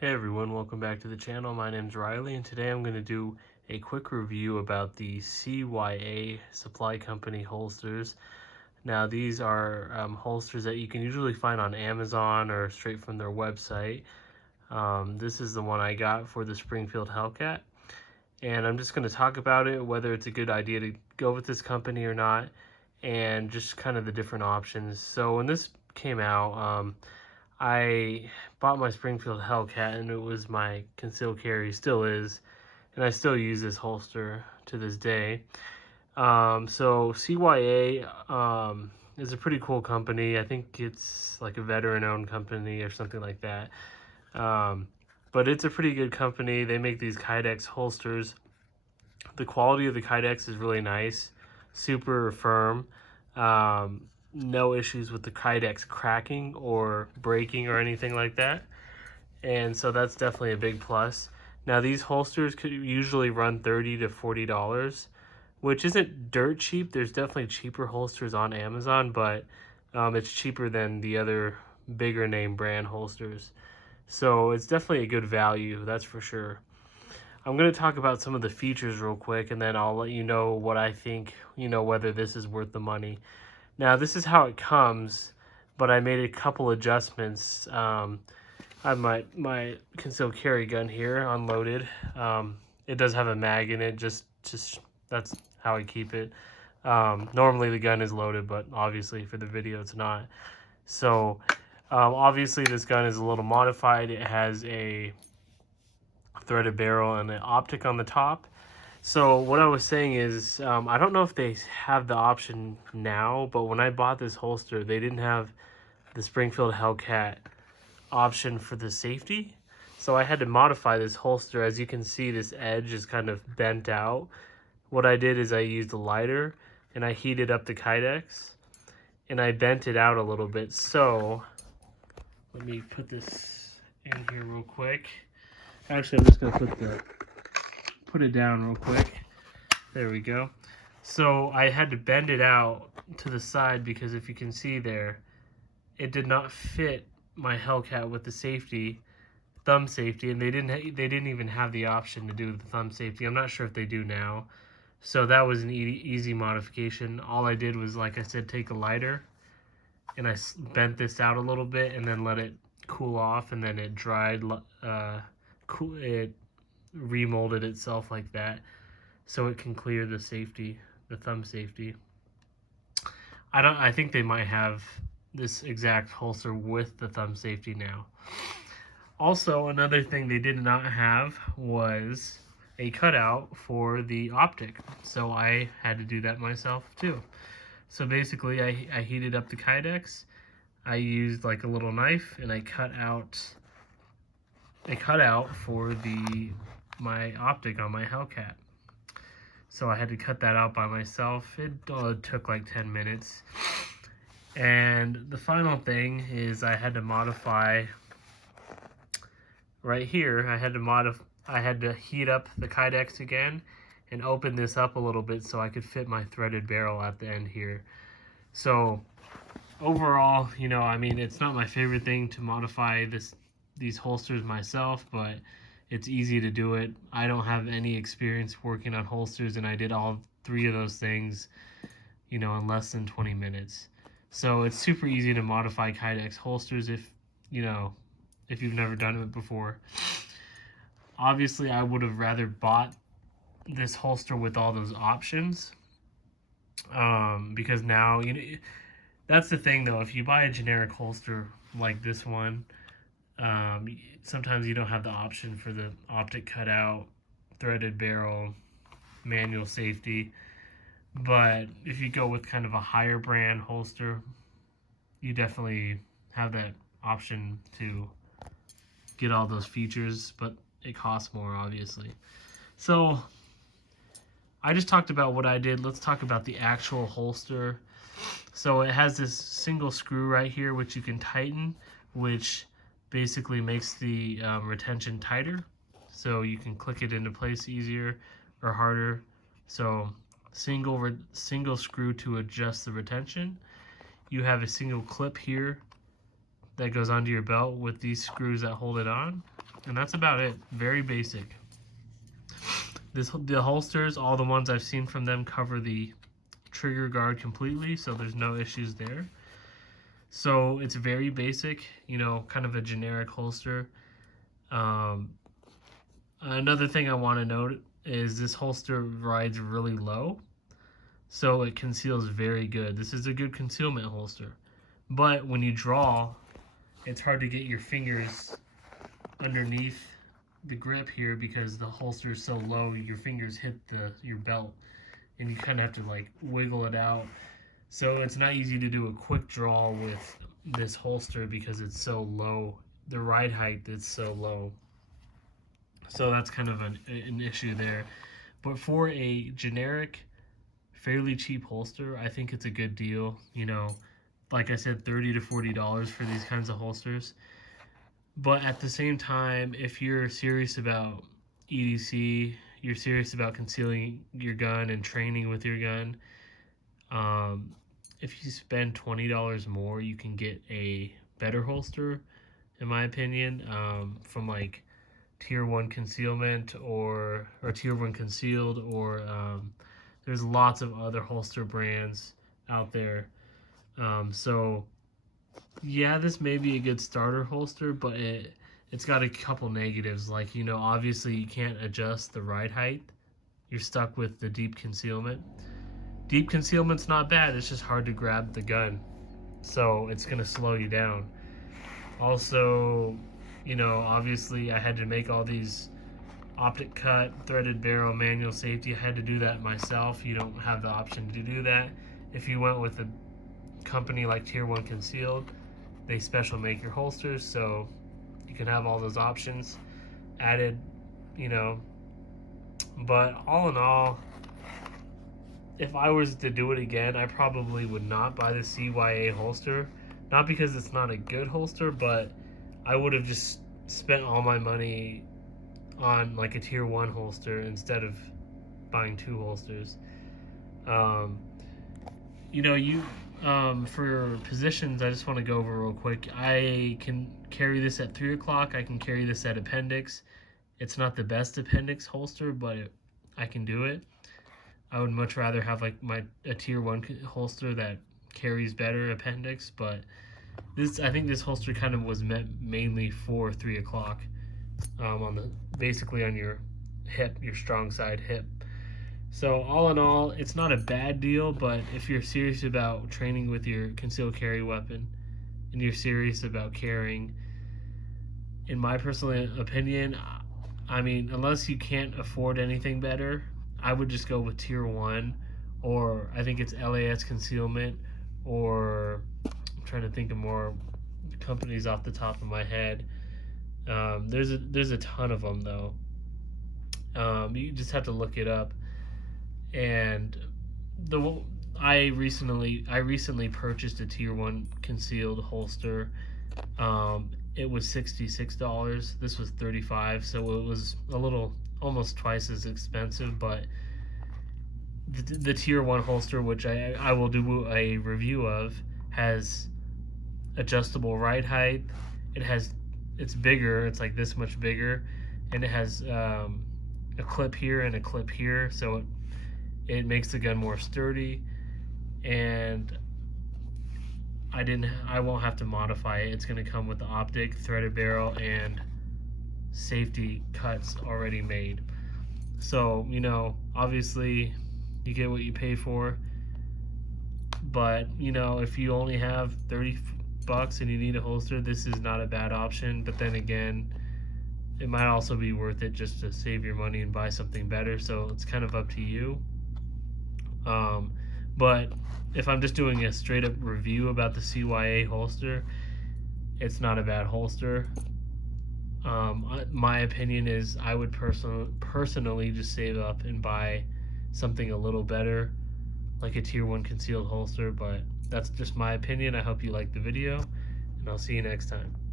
Hey everyone, welcome back to the channel. My name's Riley and today I'm going to do a quick review about the CYA Supply Company holsters. Now these are holsters that you can usually find on Amazon or straight from their website. This is the one I got for the Springfield Hellcat, and I'm just going to talk about it, whether it's a good idea to go with this company or not, and just kind of the different options. So when this came out, I bought my Springfield Hellcat and it was my concealed carry, still is, and I still use this holster to this day. So CYA is a pretty cool company. I think it's like a veteran-owned company or something like that. But it's a pretty good company. They make these Kydex holsters. The quality of the Kydex is really nice, super firm. No issues with the Kydex cracking or breaking or anything like that. And so that's definitely a big plus. Now these holsters could usually run $30 to $40, which isn't dirt cheap. There's definitely cheaper holsters on Amazon, but it's cheaper than the other bigger name brand holsters. So it's definitely a good value, that's for sure. I'm going to talk about some of the features real quick, and then I'll let you know what I think, whether this is worth the money. Now, this is how it comes, but I made a couple adjustments. I have my concealed carry gun here unloaded. It does have a mag in it, just that's how I keep it. Normally the gun is loaded, but obviously for the video it's not. So obviously this gun is a little modified. It has a threaded barrel and an optic on the top. So what I was saying is, I don't know if they have the option now, but when I bought this holster, they didn't have the Springfield Hellcat option for the safety. So I had to modify this holster. As you can see, this edge is kind of bent out. What I did is I used a lighter and I heated up the Kydex and I bent it out a little bit. So let me put this in here real quick. Actually, I'm just gonna put it down real quick. There we go. So I had to bend it out to the side because if you can see there, it did not fit my Hellcat with the thumb safety, and they didn't even have the option to do the thumb safety. I'm not sure if they do now. So that was an easy modification. All I did was, like I said, take a lighter and I bent this out a little bit and then let it cool off, and then it dried. It remolded itself like that, so it can clear the thumb safety. I think they might have this exact holster with the thumb safety now. Also, another thing they did not have was a cutout for the optic, so I had to do that myself too. So basically, I heated up the Kydex. I used like a little knife and I cut out a cutout for my optic on my Hellcat. So I had to cut that out by myself. It took like 10 minutes. And the final thing is I had to modify right here. I had to heat up the Kydex again and open this up a little bit so I could fit my threaded barrel at the end here. So overall, I mean, it's not my favorite thing to modify these holsters myself, but it's easy to do it. I don't have any experience working on holsters, and I did all three of those things, in less than 20 minutes. So it's super easy to modify Kydex holsters if you've never done it before. Obviously, I would have rather bought this holster with all those options, because now, that's the thing though. If you buy a generic holster like this one, sometimes you don't have the option for the optic cutout, threaded barrel, manual safety. But if you go with kind of a higher brand holster, you definitely have that option to get all those features, but it costs more, obviously. So I just talked about what I did. Let's talk about the actual holster. So it has this single screw right here, which you can tighten, which basically makes the retention tighter. So you can click it into place easier or harder. So single screw to adjust the retention. You have a single clip here that goes onto your belt with these screws that hold it on. And that's about it. Very basic. The holsters, all the ones I've seen from them, cover the trigger guard completely, so there's no issues there. So it's very basic, you know, kind of a generic holster. Another thing I want to note is this holster rides really low, so it conceals very good. This is a good concealment holster. But when you draw, it's hard to get your fingers underneath the grip here because the holster is so low, your fingers hit your belt, and you kind of have to like wiggle it out. So it's not easy to do a quick draw with this holster because it's so low. The ride height is so low. So that's kind of an issue there. But for a generic, fairly cheap holster, I think it's a good deal. You know, like I said, $30 to $40 for these kinds of holsters. But at the same time, if you're serious about EDC, you're serious about concealing your gun and training with your gun, if you spend $20 more, you can get a better holster, in my opinion, from like Tier 1 concealment or Tier 1 concealed, or there's lots of other holster brands out there. So yeah, this may be a good starter holster, but it's got a couple negatives. Like, you know, obviously you can't adjust the ride height. You're stuck with the deep concealment. Deep concealment's not bad, it's just hard to grab the gun. So it's gonna slow you down. Also, you know, obviously I had to make all these optic cut, threaded barrel, manual safety. I had to do that myself. You don't have the option to do that. If you went with a company like Tier 1 Concealed, they special make your holsters, so you can have all those options added, you know. But all in all, if I was to do it again, I probably would not buy the CYA holster. Not because it's not a good holster, but I would have just spent all my money on like a Tier 1 holster instead of buying two holsters. You know, for positions, I just want to go over real quick. I can carry this at 3 o'clock. I can carry this at Appendix. It's not the best Appendix holster, but I can do it. I would much rather have like a Tier 1 holster that carries better Appendix, but I think this holster kind of was meant mainly for 3 o'clock, basically on your hip, your strong side hip. So all in all, it's not a bad deal, but if you're serious about training with your concealed carry weapon and you're serious about carrying, in my personal opinion, I mean, unless you can't afford anything better, I would just go with Tier 1, or I think it's LAS Concealment, or I'm trying to think of more companies off the top of my head. There's a ton of them though. You just have to look it up. And I recently purchased a Tier 1 concealed holster. It was $66. This was $35, so it was almost twice as expensive. But the Tier 1 holster, which I will do a review of, has adjustable ride height. It's bigger. It's like this much bigger, and it has a clip here and a clip here, so it makes the gun more sturdy, and I won't have to modify it. It's going to come with the optic, threaded barrel, and safety cuts already made. So, you know, obviously you get what you pay for, but, you know, if you only have $30 and you need a holster, this is not a bad option. But then again, it might also be worth it just to save your money and buy something better, so it's kind of up to you. But if I'm just doing a straight up review about the CYA holster, it's not a bad holster. My opinion is I would personally just save up and buy something a little better, like a Tier 1 concealed holster, but that's just my opinion. I hope you liked the video, and I'll see you next time.